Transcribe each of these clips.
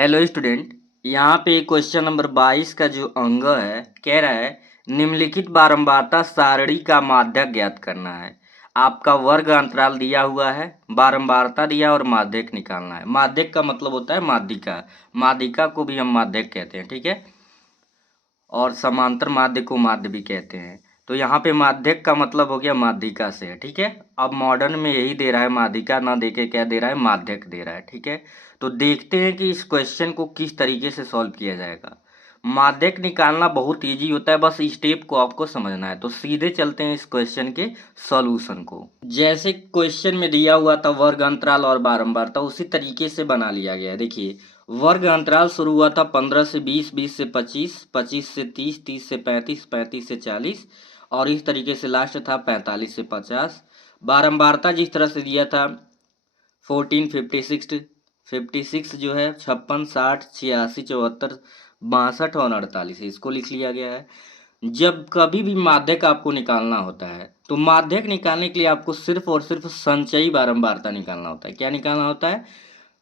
Hello student. यहाँ पे question number 22 का जो अंग है कह रहा है निम्नलिखित बारंबारता सारणी का माध्यक ज्ञात करना है। आपका वर्ग अंतराल दिया हुआ है, बारंबारता दिया और माध्यक निकालना है। माध्यक का मतलब होता है माध्यिका, माध्यिका को भी हम माध्यक कहते हैं, ठीक है। और समांतर माध्य को माध्य भी कहते हैं। तो यहाँ पे माध्यक का मतलब हो गया माध्यिका से, ठीक है। अब मॉडर्न में यही दे रहा है, माध्यिका ना देके क्या दे रहा है, माध्यक दे रहा है, ठीक है। तो देखते हैं कि इस क्वेश्चन को किस तरीके से सॉल्व किया जाएगा। माध्यक निकालना बहुत इजी होता है, बस स्टेप को आपको समझना है। तो सीधे चलते हैं इस क्वेश्चन के सॉल्यूशन को। जैसे क्वेश्चन में दिया हुआ था वर्ग अंतराल और बारंबारता, उसी तरीके से बना लिया गया है। देखिए, वर्ग अंतराल शुरू हुआ था 15 से 20, 20 से 25, 25 से 30, 30 से 35, 35 से 40 और इस तरीके से लास्ट था 45 से 50। बारंबारता जिस तरह से दिया था 14, 56, 56 जो है 56, 60, 86, 74, 62 और 48, इसको लिख लिया गया है। जब कभी भी माध्यक आपको निकालना होता है तो माध्यक निकालने के लिए आपको सिर्फ और सिर्फ संचयी बारंबारता निकालना होता है। क्या निकालना होता है?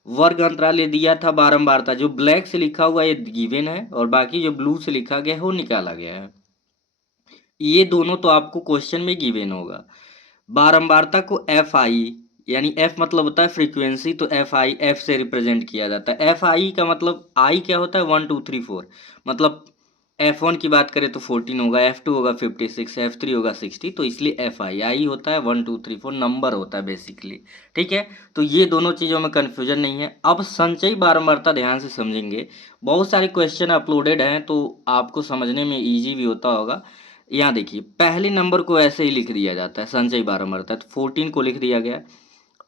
वर्ग अंतराल ये दिया था, बारंबारता जो ब्लैक से लिखा हुआ ये गिवन है और बाकी जो ब्लू से लिखा गया है वो निकाला गया है। ये दोनों तो आपको क्वेश्चन में गिवन होगा। बारंबारता को एफ आई, यानी एफ मतलब होता है फ्रीक्वेंसी, तो एफ आई एफ से रिप्रेजेंट किया जाता है। एफ आई का मतलब आई क्या होता है, 1 2 3 4, मतलब एफ वन की बात करें तो 14 होगा, एफ टू होगा 56, एफ थ्री होगा 60, तो इसलिए एफ आई आई होता है 1 2 3 4, नंबर होता है बेसिकली, ठीक है। तो ये दोनों चीज़ों में कन्फ्यूजन नहीं है। अब संचयी बारंबारता ध्यान से समझेंगे, बहुत सारे क्वेश्चन अपलोडेड हैं तो आपको समझने में ईजी भी होता होगा। यहाँ देखिए, पहले नंबर को ऐसे ही लिख दिया जाता है, संचयी बारंबारता, तो 14 को लिख दिया गया।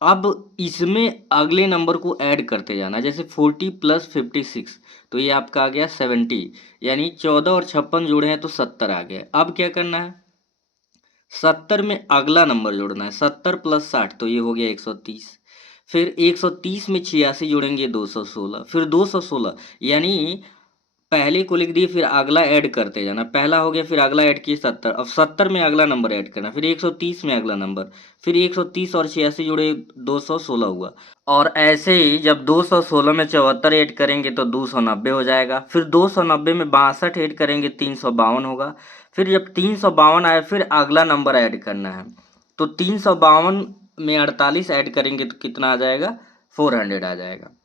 अब इसमें अगले नंबर को ऐड करते जाना, जैसे 40 प्लस 56, तो ये आपका आ गया 70, यानी 14 और 56 जोड़े हैं तो 70 आ गया। अब क्या करना है, 70 में अगला नंबर जोड़ना है, 70 प्लस 60 तो ये हो गया 130। फिर 130 में 86 जोड़ेंगे 216, फिर 216 यानी पहले को लिख दिए, फिर अगला ऐड करते जाना, पहला हो गया, फिर अगला ऐड किए 70, अब 70 में अगला नंबर ऐड करना, फिर 130 में अगला नंबर, फिर 130 और 86 जोड़े 216 हुआ। और ऐसे ही जब 216 में 74 ऐड करेंगे तो 290 हो जाएगा, फिर 290 में 62 ऐड करेंगे 352 होगा, फिर जब 352 आए फिर अगला नंबर ऐड करना है, तो 352 में 48 ऐड करेंगे तो कितना आ जाएगा, 400 आ जाएगा।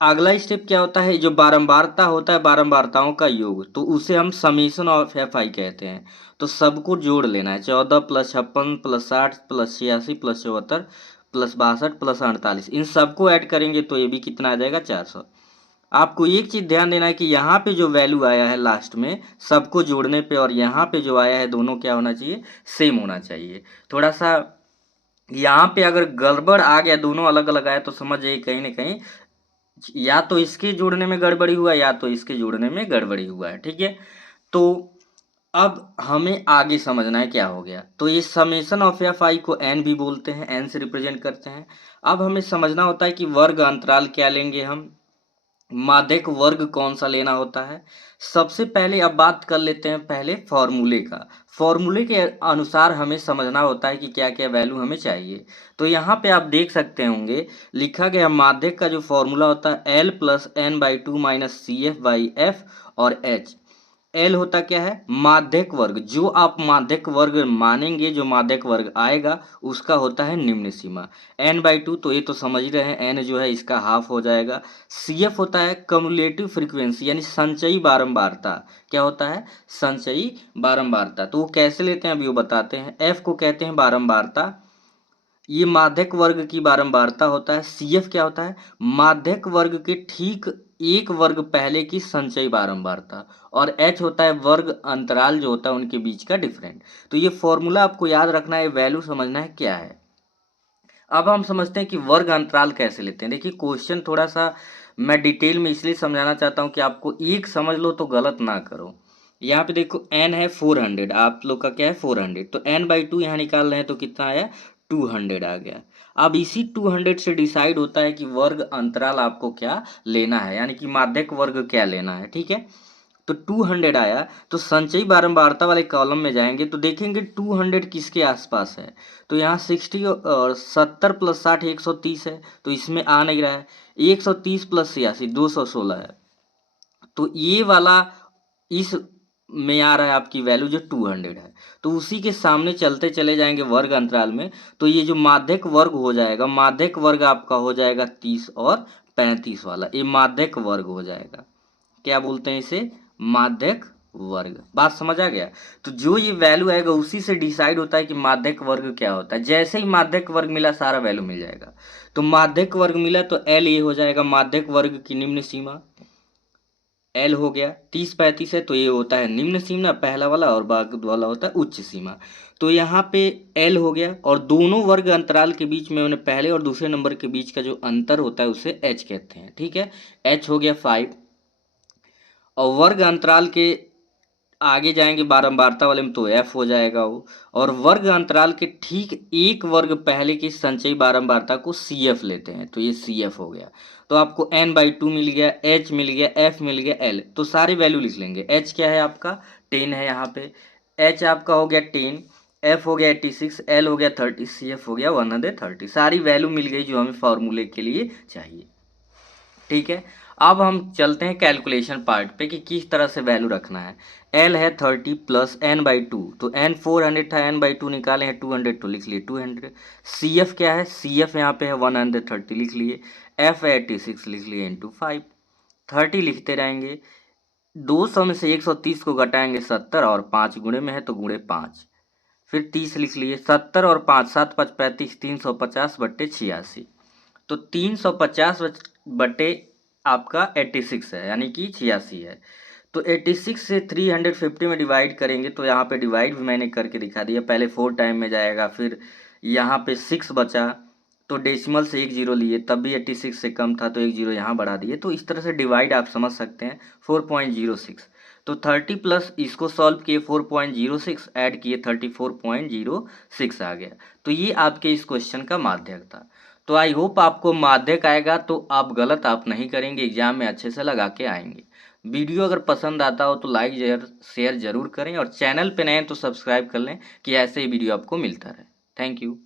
अगला स्टेप क्या होता है, जो बारंबारता होता है बारंबारताओं का योग, तो उसे हम समीशन ऑफ एफ आई कहते हैं। तो सबको जोड़ लेना है, 14 plus 56 plus 60 plus 86 plus 74 plus 62 plus 48, इन सबको ऐड करेंगे तो ये भी कितना आ जाएगा, 400। आपको एक चीज़ ध्यान देना है कि यहाँ पे जो वैल्यू आया है लास्ट में सबको जोड़ने पे, और यहाँ पे जो आया है दोनों क्या होना चाहिए, सेम होना चाहिए। थोड़ा सा यहाँ पे अगर गड़बड़ आ गया, दोनों अलग अलग आया, तो समझ जाइए कहीं ना कहीं या तो इसके जोड़ने में गड़बड़ी हुआ या तो इसके जोड़ने में गड़बड़ी हुआ है, ठीक है। तो अब हमें आगे समझना है क्या हो गया। तो ये समेशन ऑफ एफ आई को एन भी बोलते हैं, एन से रिप्रेजेंट करते हैं। अब हमें समझना होता है कि वर्ग अंतराल क्या लेंगे हम, माध्यक वर्ग कौन सा लेना होता है। सबसे पहले अब बात कर लेते हैं पहले फॉर्मूले का। फॉर्मूले के अनुसार हमें समझना होता है कि क्या क्या वैल्यू हमें चाहिए। तो यहाँ पे आप देख सकते होंगे लिखा गया माध्यक का जो फॉर्मूला होता है L plus N by two minus C F by F, और एच। एल होता क्या है, माध्यक वर्ग, जो आप माध्यक वर्ग मानेंगे, जो माध्यक वर्ग आएगा उसका होता है निम्न सीमा। एन बाई टू तो ये तो समझ ही रहे हैं, एन जो है इसका हाफ हो जाएगा। सी एफ होता है कम्युलेटिव फ्रीक्वेंसी, यानी संचयी बारंबारता। क्या होता है, संचयी बारंबारता। तो वो कैसे लेते हैं अभी वो बताते हैं। एफ को कहते हैं बारंबारता, ये माध्यक वर्ग की बारंबारता होता है। सी एफ क्या होता है, माध्यक वर्ग के ठीक एक वर्ग पहले की संचयी बारंबारता। और एच होता है वर्ग अंतराल जो होता है उनके बीच का डिफरेंट। तो ये फॉर्मूला आपको याद रखना है, वैल्यू समझना है क्या है। अब हम समझते हैं कि वर्ग अंतराल कैसे लेते हैं। देखिए, क्वेश्चन थोड़ा सा मैं डिटेल में इसलिए समझाना चाहता हूँ कि आपको एक समझ लो तो गलत ना करो। यहाँ पे देखो एन है 400, आप लोग का क्या है 400, तो एन बाई टू यहाँ निकाल रहे हैं तो कितना आया, 200 आ गया। अब इसी 200 से डिसाइड होता है कि वर्ग अंतराल आपको क्या लेना है, यानी कि माध्यक वर्ग क्या लेना है, ठीक है। तो 200 आया, तो संचयी बारंबारता वाले कॉलम में जाएंगे तो देखेंगे 200 किसके आसपास है। तो यहाँ 60 और 70 प्लस 60 130 है, तो इसमें आ नहीं रहा है। 130 प्लस 86 216 है, तो ये वाला इस में आ रहा है आपकी वैल्यू जो 200 है। तो उसी के सामने चलते चले जाएंगे वर्ग अंतराल में, तो ये जो माध्यक वर्ग हो जाएगा, माध्यक वर्ग आपका हो जाएगा 30 और 35 वाला, ये माध्यक वर्ग हो जाएगा। क्या बोलते हैं इसे? माध्यक वर्ग। बात समझ आ गया? तो जो ये वैल्यू आएगा उसी से डिसाइड होता है कि माध्यक वर्ग क्या होता है। जैसे ही माध्यक वर्ग मिला सारा वैल्यू मिल जाएगा। तो माध्यक वर्ग मिला तो एल ये हो जाएगा माध्यक वर्ग की निम्न सीमा, एल हो गया। 30 35 है तो ये होता है निम्न सीमा पहला वाला, और बाद वाला होता है उच्च सीमा। तो यहाँ पे एल हो गया, और दोनों वर्ग अंतराल के बीच में उन्हें पहले और दूसरे नंबर के बीच का जो अंतर होता है उसे एच कहते हैं। ठीक है, एच हो गया 5। और वर्ग अंतराल के आगे जाएंगे बारंबारता वाले में तो एफ हो जाएगा वो। और वर्ग अंतराल के ठीक एक वर्ग पहले की संचयी बारंबारता को सी एफ लेते हैं, तो ये सी एफ हो गया। तो आपको n/2 मिल गया, h मिल गया, f मिल गया, l, तो सारे वैल्यू लिख लेंगे। h क्या है आपका 10 है यहाँ पे, h आपका हो गया 10, f हो गया 86, l हो गया 30, cf हो गया 130। सारी वैल्यू मिल गई जो हमें फॉर्मूले के लिए चाहिए। ठीक है, अब हम चलते हैं कैलकुलेशन पार्ट पे कि किस तरह से वैल्यू रखना है। एल है 30 प्लस n/2, तो n 400 था, n/2 निकाले हैं 200 तो लिख लिए 200। सी एफ क्या है? सी एफ यहाँ पे है 130 लिख लिए, एफ है 86 लिख लिए इंटू 5, 30 लिखते रहेंगे। 200 में से 130 को घटाएंगे 70, और 5 गुणे में है तो गुणे 5, फिर 30 लिख लिए। 70 और 5 7 5 35, 350 बट्टे 86, तो 350 बटे आपका 86 है, यानी कि 86 है। तो 86 से 350 में डिवाइड करेंगे, तो यहाँ पे डिवाइड भी मैंने करके दिखा दिया। पहले 4 टाइम में जाएगा, फिर यहाँ पे 6 बचा, तो डेसिमल से 1 जीरो लिए, तब भी 86 से कम था तो 1 जीरो यहाँ बढ़ा दिए। तो इस तरह से डिवाइड आप समझ सकते हैं 4.06। तो 30 प्लस इसको सॉल्व किए 4.06, ऐड किए 34.06 आ गया। तो ये आपके इस क्वेश्चन का माध्यक था। तो आई होप आपको माध्यक आएगा तो आप गलत आप नहीं करेंगे, एग्जाम में अच्छे से लगा के आएंगे। वीडियो अगर पसंद आता हो तो लाइक शेयर जरूर करें, और चैनल पे नए हैं तो सब्सक्राइब कर लें कि ऐसे ही वीडियो आपको मिलता रहे। Thank you.